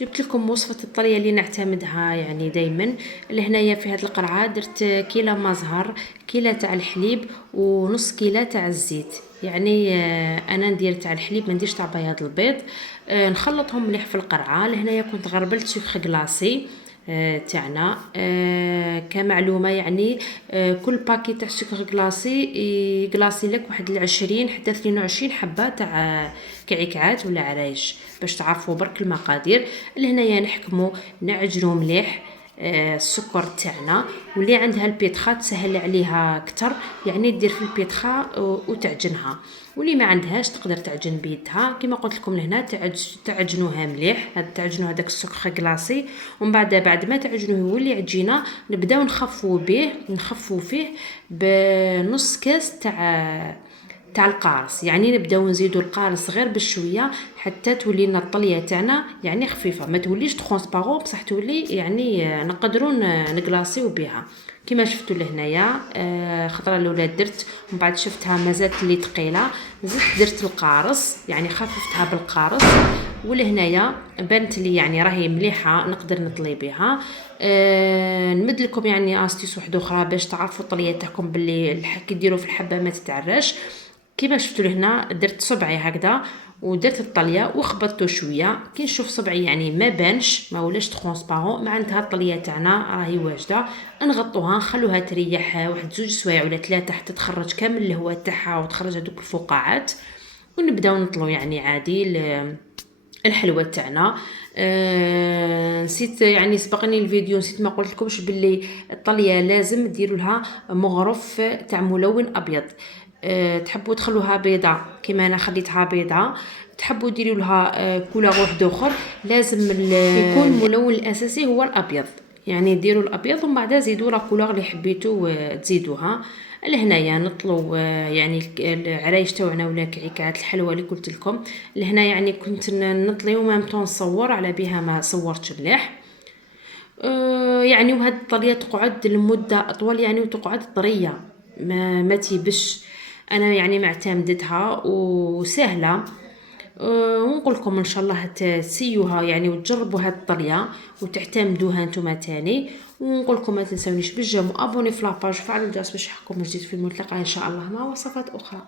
جبت لكم وصفة الطريقة اللي نعتمدها يعني دايما. لهنايا في هاد القرعة درت كيلة مزهر، كيلة تاع الحليب ونص كيلة تاع الزيت. يعني انا ندير تاع الحليب ما نديرش تاع بياض البيض. نخلطهم مليح في القرعة. لهنايا كنت غربلت سكر كلاصي تاعنا. كمعلومة يعني كل باكي تاع سكر كلاصي يكلاصي لك واحد 20 حتى 22 حبة تاع كعكعات ولا عرايش، باش تعرفوا برك المقادير. لهنايا نحكموا نعجنوا مليح السكر تاعنا. واللي عندها البيتخا تسهل عليها اكثر، يعني دير في البيتخا وتعجنها. واللي ما عندهاش تقدر تعجن بيدها كما قلت لكم لهنا. تعجنوها مليح، تعجنوا هذاك السكر كلاصي. ومن بعد ما تعجنوه يولي عجينه، نبداو نخفوا فيه بنص كاس تاع القارص. يعني نبداو نزيدوا القارص غير بشويه حتى تولي لنا الطليه تاعنا يعني خفيفه، ما توليش ترونسبارون بصح تولي يعني نقدروا نكلاصيو بها كما شفتوا لهنايا. خطره الاولى درت ومن بعد شفتها مازالت لي ثقيله، زدت درت القارص يعني خففتها بالقارص. ولهنايا بانت لي يعني راهي مليحه نقدر نطلي بها. نمد لكم يعني استيس واحده اخرى باش تعرفوا الطليه تاعكم باللي كي ديروا في الحبه ما تتعرش. كيما شفتوا لهنا درت صبعي هكذا ودرت الطليه وخبطته شويه. كي نشوف صبعي يعني ما بانش ما ولاش ترونسبارون، معناتها الطليه تاعنا راهي واجده. نغطوها نخلوها تريح واحد 2 سوايع ولا 3 حتى تخرج كامل الهواء تاعها وتخرج هذوك الفقاعات. ونبداو نطلو يعني عادي الحلوه تاعنا. نسيت يعني سبقني الفيديو، نسيت ما قلت لكمش باللي الطليه لازم ديروا لها مغرف تاع ملون ابيض. تحبوا تخلوها بيضاء كما انا خليتها بيضاء، تحبوا ديروا لها كولور واحد اخر لازم يكون الملون الاساسي هو الابيض. يعني ديروا الابيض ومن بعد زيدوا لا كولور اللي حبيتوا تزيدوها. لهنايا نطلو يعني العرايش تاعنا ولا كعكات الحلوه اللي قلت لكم. لهنا يعني كنت نطلي وما نصور على بها ما صورتش مليح. يعني وهاد الطريقه تقعد لمده اطول يعني وتقعد طريه ما تيبش. انا يعني معتمدتها وسهله. ونقول لكم ان شاء الله تسيوها يعني وتجربوا هاد الطريقه وتعتمدوها نتوما تاني. ونقول لكم ما تنسونيش بالجيم وابوني في لاباج وفعلوا الجرس باش يحكم جديد في الملتقى ان شاء الله مع وصفات اخرى.